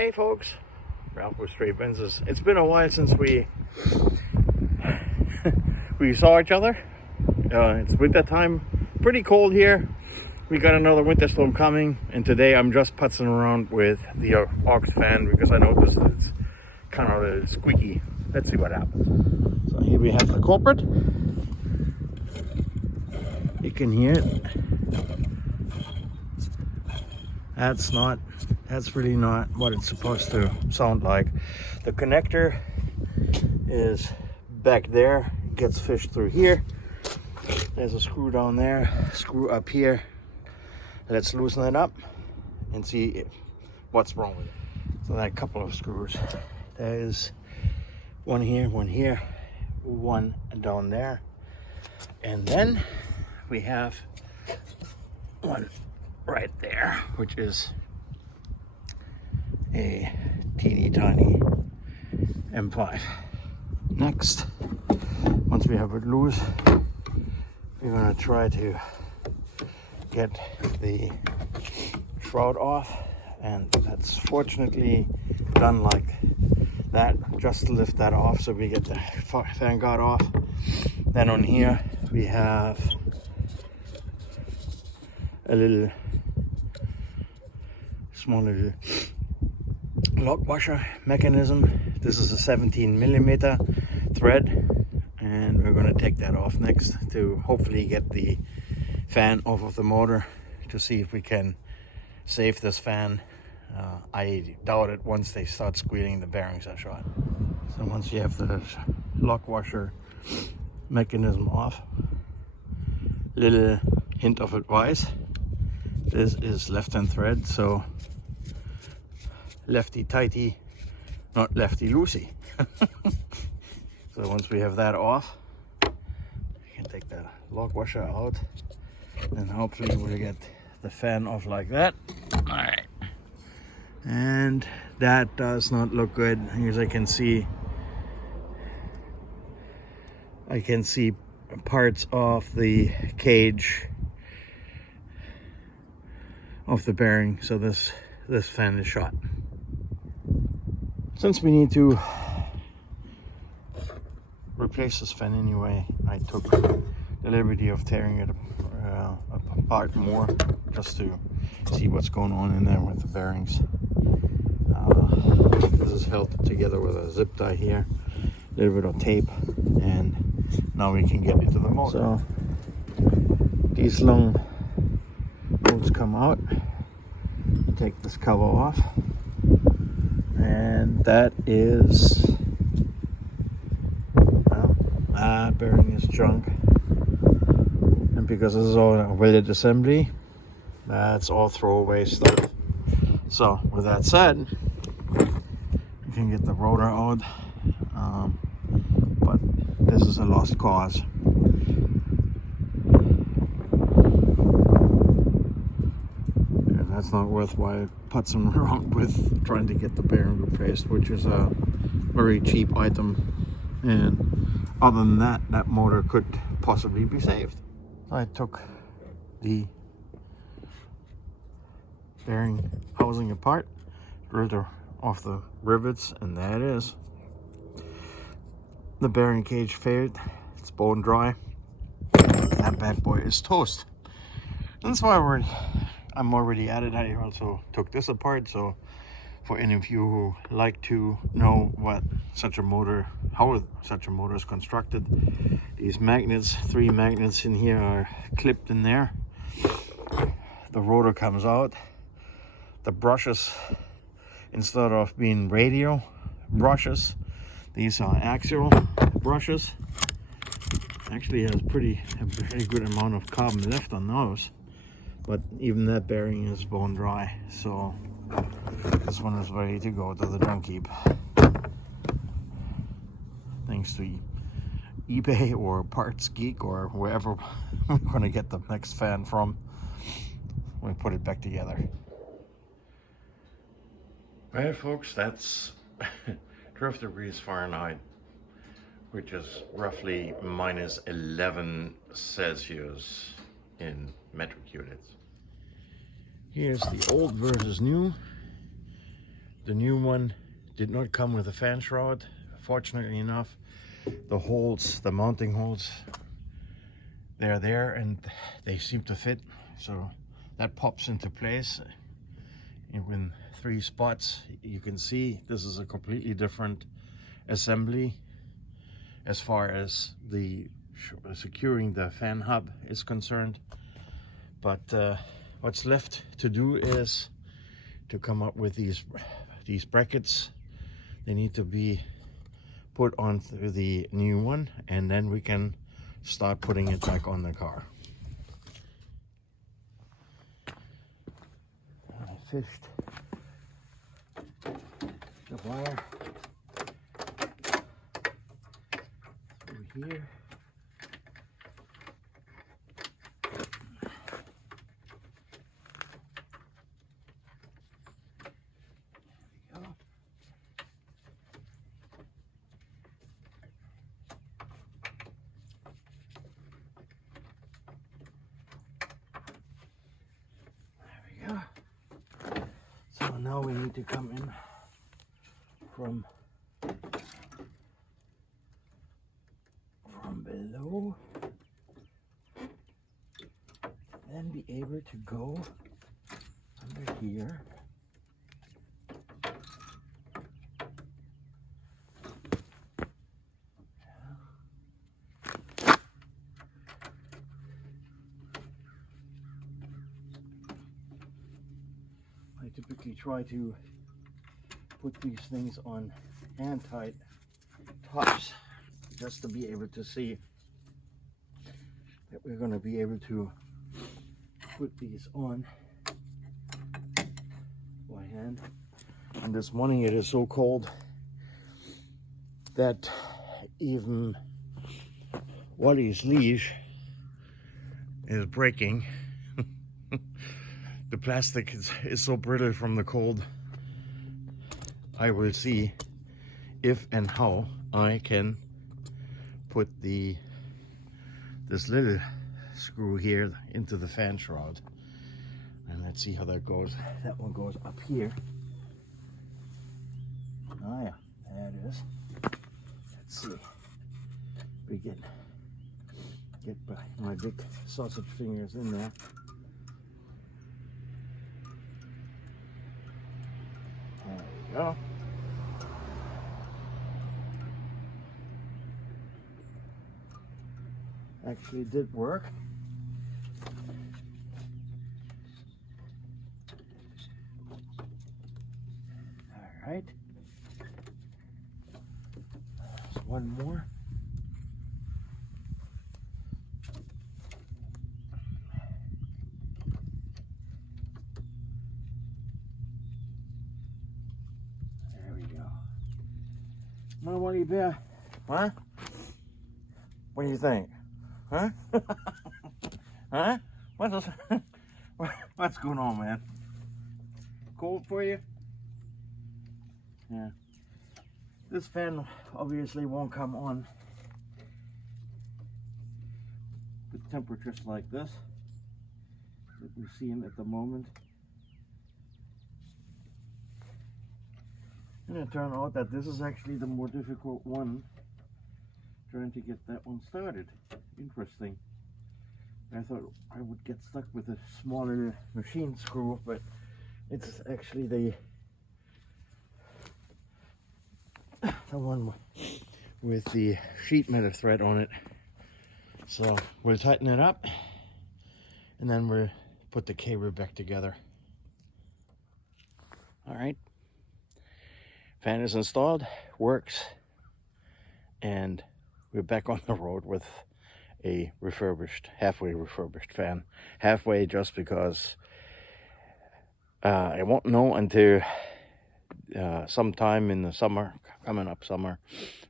Hey folks, Ralph with Straight Lenses. It's been a while since we saw each other. It's winter time, pretty cold here. We got another winter storm coming, and today I'm just putzing around with the aux fan because I noticed it's kind of a squeaky. Let's see what happens. So here we have the culprit. You can hear it. That's really not what it's supposed to sound like. The connector is back there, it gets fished through here. There's a screw down there, screw up here. Let's loosen it up and see what's wrong with it. So there are a couple of screws. There's one here, one down there. And then we have one right there, which is a teeny tiny M5. Next, once we have it loose, we're gonna try to get the shroud off, and that's fortunately done like that, just to lift that off so we get the fan guard off. Then on here we have a little small little lock washer mechanism. This is a 17mm thread, and we're going to take that off next to hopefully get the fan off of the motor to see if we can save this fan. I doubt it once they start squealing, the bearings are shot. So once you have the lock washer mechanism off, little hint of advice: this is left-hand thread, so lefty tighty, not lefty loosey. So once we have that off, we can take the lock washer out, and hopefully we'll get the fan off like that. All right, and that does not look good. As I can see parts of the cage of the bearing, so this fan is shot. Since we need to replace this fan anyway, I took the liberty of tearing it apart more, just to see what's going on in there with the bearings. This is held together with a zip tie here, a little bit of tape, and now we can get into the motor. So these long bolts come out. Take this cover off, and that is, well, that bearing is junk, and because this is all a welded assembly, that's all throwaway stuff. So with that said, you can get the rotor out, but this is a lost cause. It's not worthwhile putzing around with trying to get the bearing replaced, which is a very cheap item, and other than that, that motor could possibly be saved. I took the bearing housing apart, drilled off the rivets, and there it is. The bearing cage failed, it's bone dry. That bad boy is toast. And that's why I'm already at it. I also took this apart, so for any of you who like to know what such a motor, how such a motor is constructed, these magnets, 3 magnets in here are clipped in there. The rotor comes out. The brushes, instead of being radial brushes, these are axial brushes. Actually has a pretty good amount of carbon left on those. But even that bearing is bone dry, so this one is ready to go to the junk heap. Thanks to eBay or Parts Geek or wherever we're going to get the next fan from, we put it back together. Well, folks, that's 12 degrees Fahrenheit, which is roughly minus 11 Celsius in metric units. Here's the old versus new. The new one did not come with a fan shroud. Fortunately enough, the holes, the mounting holes, they're there and they seem to fit. So that pops into place. And with 3 spots, you can see this is a completely different assembly as far as the securing the fan hub is concerned. But what's left to do is to come up with these brackets. They need to be put onto the new one, and then we can start putting it back on the car. I fished the wire through here. So now we need to come in from below, then be able to go under here. I typically try to put these things on hand tight tops just to be able to see that we're going to be able to put these on by hand. And this morning it is so cold that even Wally's leash is breaking. The plastic is so brittle from the cold. I will see if and how I can put this little screw here into the fan shroud. And let's see how that goes. That one goes up here. Oh yeah, there it is. Let's see. We get my big sausage fingers in there. There we go. Actually did work. All right. There's one more. There we go. Now what do you bear? Huh? What do you think? Huh? Huh? What's going on, man? Cold for you? Yeah. This fan obviously won't come on with temperatures like this that we're seeing at the moment. And it turned out that this is actually the more difficult one, trying to get that one started. Interesting. I thought I would get stuck with a small little machine screw, but it's actually the one with the sheet metal thread on it. So we'll tighten it up and then we'll put the cable back together. All right, fan is installed, works, and we're back on the road with a halfway refurbished fan. Halfway just because I won't know until sometime in the summer, coming up summer,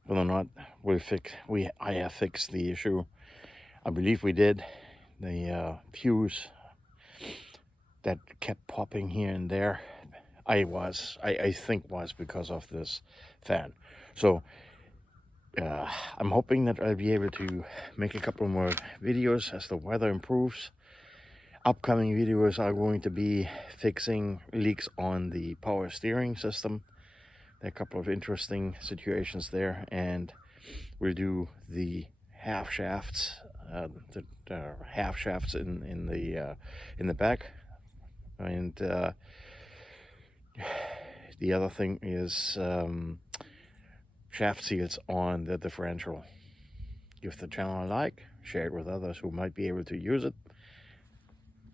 whether or not I have fixed the issue. I believe we did. The fuse that kept popping here and there, I think was because of this fan. So I'm hoping that I'll be able to make a couple more videos as the weather improves. upcoming videos are going to be fixing leaks on the power steering system. There are a couple of interesting situations there, and we'll do the half shafts, half shafts in the back, and the other thing is shaft seals on the differential. Give the channel a like, share it with others who might be able to use it.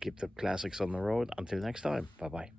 Keep the classics on the road. Until next time, bye bye.